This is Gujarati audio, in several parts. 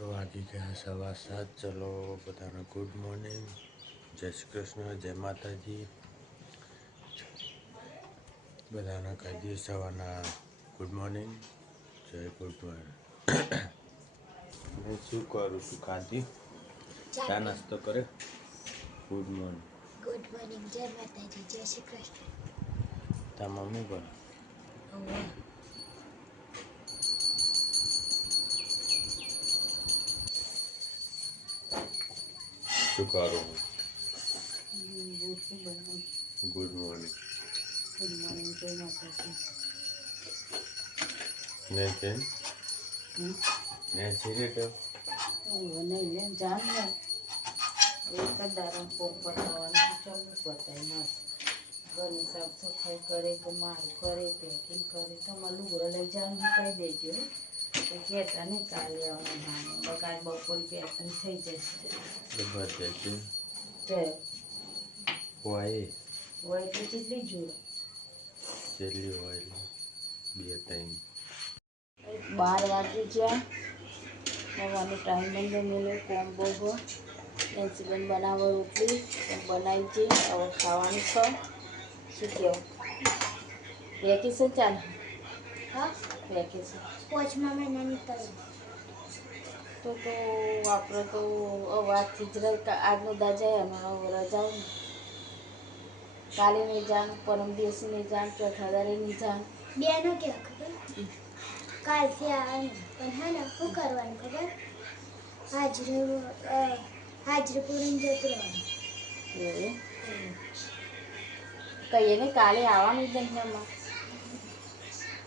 મિત્રો વાગી ગયા 7:15। ચલો બધાને ગુડ મોર્નિંગ, જય શ્રી કૃષ્ણ, જય માતાજી। બધાને કહી દઈએ સવારના ગુડ મોર્નિંગ, જય ગુડ મોર્નિંગ। હું શું કરું છું? ખાધી ચા નાસ્તો કરે? ગુડ મોર્નિંગ, જય માતાજી, જય શ્રી કૃષ્ણ। તા મમ્મી બોલ શું કરું? ગુડ મોર્નિંગ, જય માતાજી। ને છે ને સિરેટો નહીં લે જાન ને એક જ દારૂ કોમ પતાવવાનું ચાલુ પતાય ના ઘરની સાફ સફાઈ કરે કે મારું કરે પેકિંગ કરે તમારે લુગડો લઈ જવાનું કહી દેજો તો કહેતા નહીં કાલે આવવાનું બગાડ બપોર પેકિંગ થઈ જશે બધે છે કે હોય તો કેટલી જોડે જેટલી હોય 2-3 12 વાગે જ્યાં ખાવાનો ટાઈમ બંધ મેળો કોમ બોગો એન્સીબન બનાવો રોટલી બનાવી છે હવે ખાવાનું છે શું કહેવું વેકેશન ચાલે હા વેકેશન 5મા મહિનાની તો આપણે તો વાતથી જ આજનો દા જાય અમે રજાઓ ને કાલે નહીં જાણ પરમ દિવસે નહીં જાણ ચોથા દાડે નહીં જાણ બેનો કેવા ખબર કાલથી આવવાનું પણ હા ને શું કરવાનું ખબર હાજરી પૂરીને જતું રહેવાનું કહીએ ને કાલે આવવાનું જ નહીં એમાં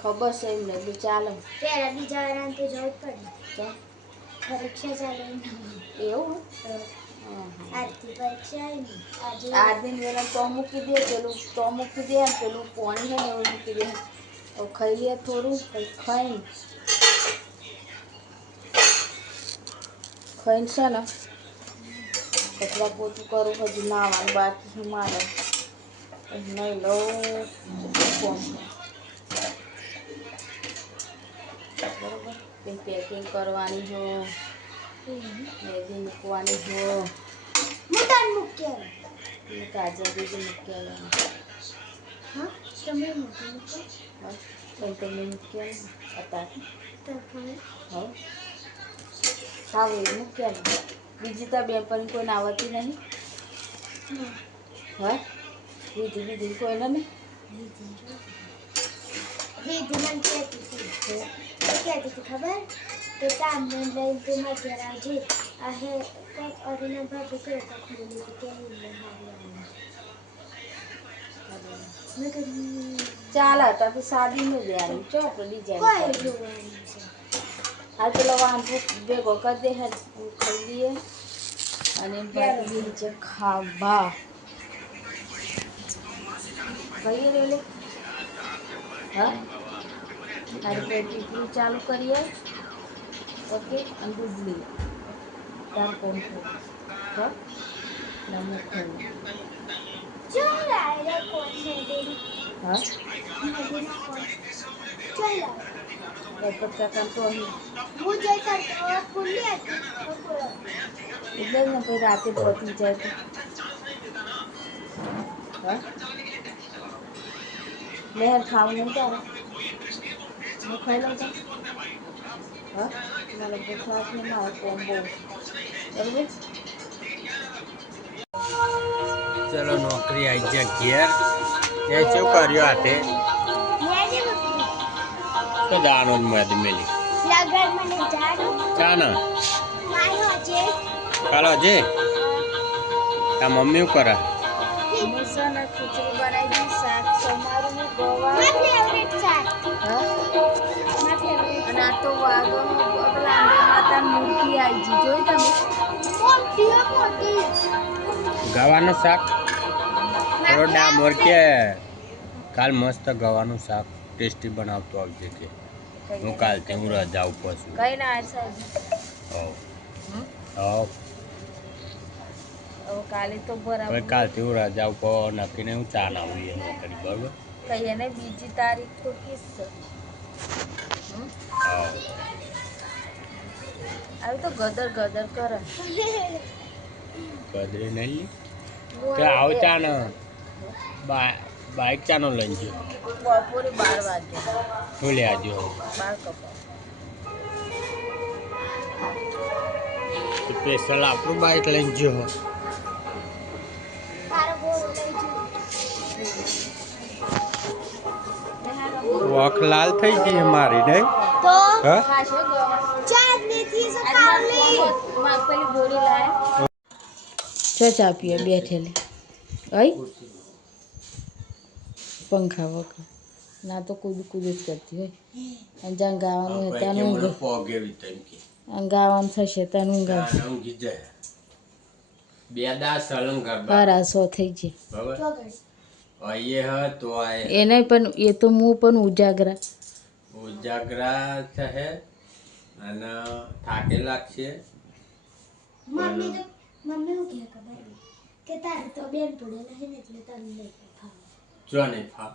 ખબર છે એમને બી ચાલો પહેલાં બીજા વાળાને તો જવું જ પડે તો પરીક્ષા ચાલે એવું આજથી પરીક્ષા આવી આજની વેલા તો મૂકી દે પેલું તો મૂકી દે પેલું પાણી છે ને એવું મૂકી દે ખાઈ લે થોડું ખાઈને છે ને કચરા પોતું કરું હજુ નાવાનું બાકી છે મારે નહીં લઉં ફોન બરાબર કંઈ પેકિંગ કરવાની જો મેદી મૂકવાની જો કાજલ બીજી મૂકી આવવાની હા તમે મૂકી હા તમે મૂકી અત્યારે હા સાવ એ મૂકી આવી બીજી તો બેનપણી કોઈને આવડતી નહીં હા બીજી કોઈને નહીં કહેતી હતી ખબર તો તામને લઈને તું મારા ઘેર આવજે આ હે અરીના ભાભી કહે તો ખોલી કે ચાલ હતા તો સાદી ન દેવાની ચો આપણે ડિઝાઇન હાલ પેલો વાંધો ભેગો કરી દે ખાઈ લઈએ અને બાકી નીચે ખાવા કહીએ રેલે હા તારી પેટી ચાલુ કરીએ ઓકે અને દૂધ લઈએ તાર કોણ હા નમક ખાઈ હા કાકા તો એટલે જ ને પછી રાતે પહોંચી જાય તો હા લહેર ખાવું નહીં તારે હું ખાઈ લઉં છું હા મને ભૂખ લાગી મારે કોમ બહુ બરાબર ચલો નોકરી આવી જાય ઘેર ત્યાં શું કર્યું હાથે તો જવાનું જ મેં મેલી ચાને કાલો જે તા મમ્મી શું કરે ખીચડી બનાવી શાક સમારું ગોવા અને આ તો વાગો માતા મૂર્તિ આવી છે જોઈ તમે ગવાનું શાક થોડા મોર કે કાલ મસ્ત ગવાનું શાક ટેસ્ટી બનાવતો આવજે કે હું કાલથી હું રજા ઉપર છું કઈ ના સાહેબ કાલે તો બરાબર કાલથી હું રજા ઉપર નક્કી નહીં હું ચા ના આવું એ નોકરી બરાબર કહીએ ને બીજી તારીખ તો કિસ આવી તો ગદર ગદર કરે કદરે નહીં તો આવ ચાનો બાઇક ચાનો લઈને જો બપોરે 12 વાગે શું લે આજો 12 કપા સ્પેશિયલ આપણું બાઇક લઈને જો વોક લાલ થઈ ગઈ મારી નહીં તો હા ચાંદની થી સકાવલી પેલી ગોળી લાય ચા પીએ બેઠેલી અઈ પંખા વગર ના તો કુદ કુદ જ કરતી હોય અને જ્યાં ગાવાનું હોય ત્યાં ઊંઘ ગાવાનું થશે ત્યાં ઊંઘ બારા સો થઈ જાય એને પણ એ તો હું પણ ઉજાગરા છે અને થાકે લાગશે મમ્મી હું કહે ખબર કે તારે તો બેન પડેલા હે ને એટલે તને નહીં ખાવા જો નહીં ફા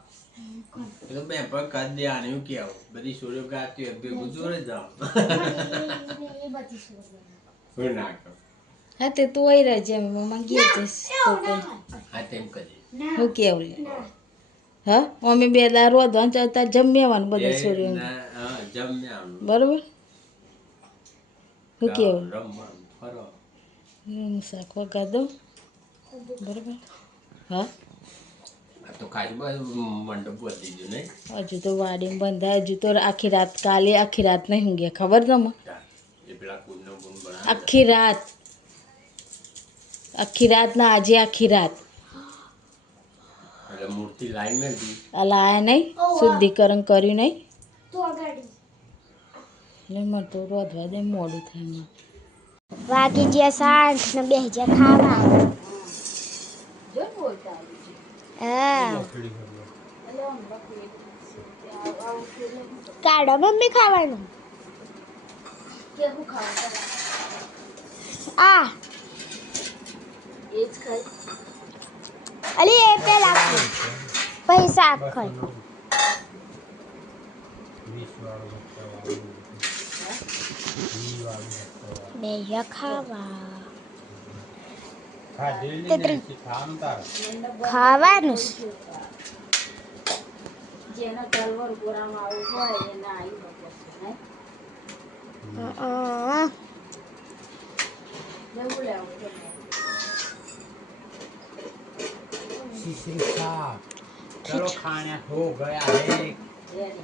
એ તો બે પર કાઢ દે આને હું કેવું બધી સોળીઓ ગાતી હોય ભેગું જોડે જાવ એ બધી શું હું ના કરું હા તે તું આવી રહે જેમ મમ્મા ગઈ જઈશ તો પણ હા તેમ કરી હું કેવું લે હા અમે બે દાર વધવા ચાલતા જમ્યાવાનું બધા છોરીઓ જમ્યા બરોબર હું કેવું રમવાનું ફરો શાક વગા દઉં બરોબર હા આ તો ખાલી બસ મંડપ વધી ગયું નહીં હજુ તો વાડીમાં બંધાય હજુ તો આખી રાત કાલે આખી રાત નહીં ઊંઘ્યા ખબર તમે એ પેલા કુંડનો ગુણ બના આખી રાત ના આજે આખી રાત એટલે મૂર્તિ લાઈ મેં દી આ લાયા નહીં શુદ્ધિકરણ કર્યું નહીં તો આગળ એટલે મને તો રોધવા દે મોડું થાય મને વાગી ગયા સાંજ ને બે હજાર ખાવા હા કાઢો મમ્મી ખાવાનું આ અલી એ પેલા પૈસા ખાય બે ખાવા ખાવાનું જેના તલવાર ગોરામાં આવું હોય એના चलो खाना हो गया है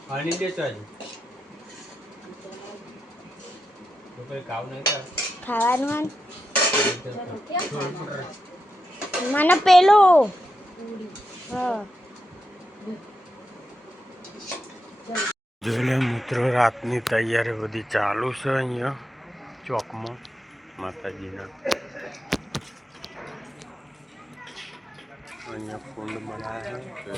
पानी दे चल तो कोई काव नहीं कर ખાવાનું મને પેલો હા જોઈ મિત્રો રાતની તૈયારી બધી ચાલુ છે અહીંયા ચોકમાં માતાજીના અહીંયા કુંડ બનાવ્યા છે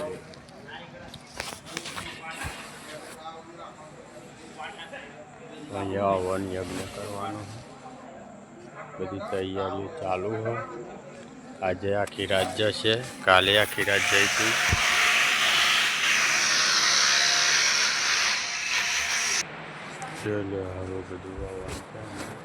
અહીંયા હવન યજ્ઞ કરવાનો બધી તૈયારીઓ ચાલુ છે આજે આખી રાત જશે કાલે આખી રાત જઈશું ચલો હવે બધું આવવાનું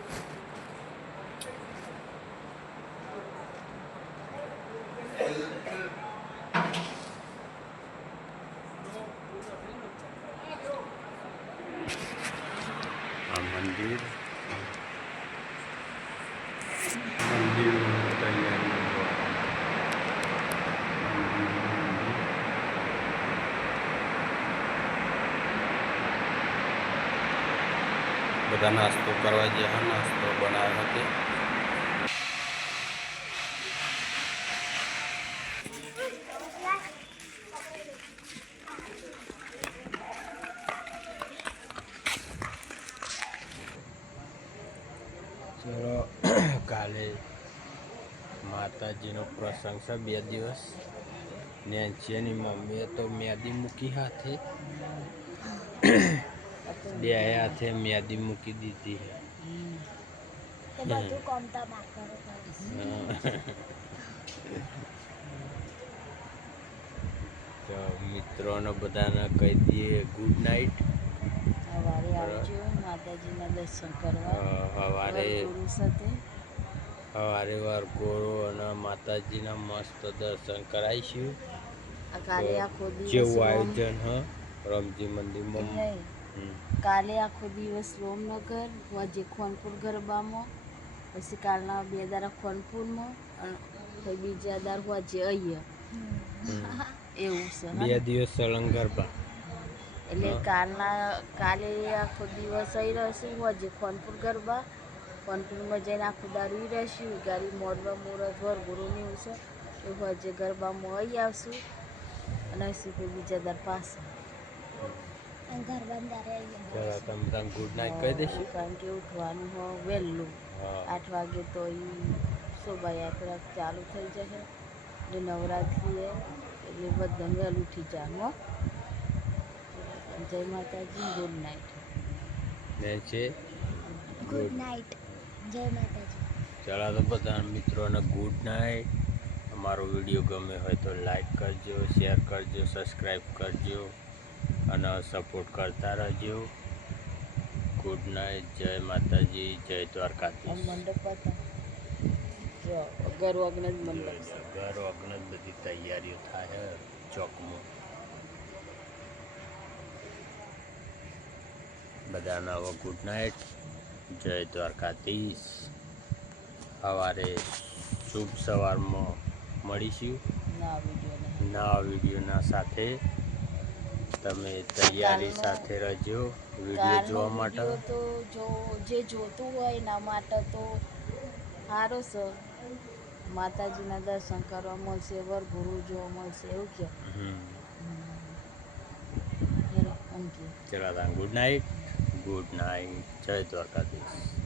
આ મંદિર તૈયારી બધા નાસ્તો કરવા ગયા નાસ્તો બનાવ્યો હતો ચલો કાલે માતાજીનો પ્રસંગ છે 2 દિવસ નેન્સીની મમ્મીએ તો મેદી મૂકી હાથે 2 હાથે મેદી મૂકી દીધી તે બધું કોમતા બાર કરે તો મિત્રોને બધાને કહી દઈએ ગુડ નાઇટ સવારે આવજો માતાજીના દર્શન કરવા સવારે ગુરુ સાથે સવારે વરઘોડો અને માતાજીના મસ્ત દર્શન કરાવીશું. આ કાલે આખો દિવસ જેવું આયોજન હ રમજી મંદિરમાં. કાલે આખો દિવસ રોમનગર વજે ખોનપુર ગરબામાં, પછી કાલના 2 દાડા ખોનપુરમાં અને પછી બીજા દાડા વજે અહીંયા એવું છે. 2 દિવસ સળંગ ગરબા. એટલે કાલે આખો દિવસ અહીં રહીશું વજે ખોનપુર ગરબા, ખોનપુરમાં જઈને આખું દારૂ રહીશું. ગાડી મોડવા મુહૂર્ત વરઘોડું એવું છે એ વજે ગરબામાં અહીં આવશું અને પછી બીજા દાડા પાછા. ચાલો તમે ગુડ નાઇટ કહી દઈશું. કારણ કે ઉઠવાનું હોય વહેલું 8 વાગે તો એ શોભાયાત્રા ચાલુ થઈ જશે એટલે નવરાત્રિ એટલે બધાને વહેલું ઉઠી જવાનું હો. જય માતાજી, ગુડ નાઇટ. ને છે ગુડ નાઇટ, જય માતાજી. ચાલો તો બધા મિત્રોને ગુડ નાઇટ. અમારો વિડીયો ગમે હોય તો લાઈક કરજો, શેર કરજો, સબસ્ક્રાઈબ કરજો અને સપોર્ટ કરતા રહેજો. ગુડ નાઇટ, જય માતાજી, જય દ્વારકાધીશ. મંડપ હતા ઘર વગર જ મંડપ ઘર વગર બધી તૈયારીઓ થાય ચોકમાં. બધાને હવે ગુડ નાઇટ, જય દ્વારકાધીશ. સવારે શુભ સવારમાં મળીશું નવા વિડીયોના સાથે. તમે તૈયારી સાથે રહેજો વિડીયો જોવા માટે. તો જે જોતું હોય એના માટે તો સારો છે. માતાજીના દર્શન કરવા મળશે, વરઘોડો જોવા મળશે એવું કે. ચલો ગુડ નાઇટ, જય દ્વારકાધીશ.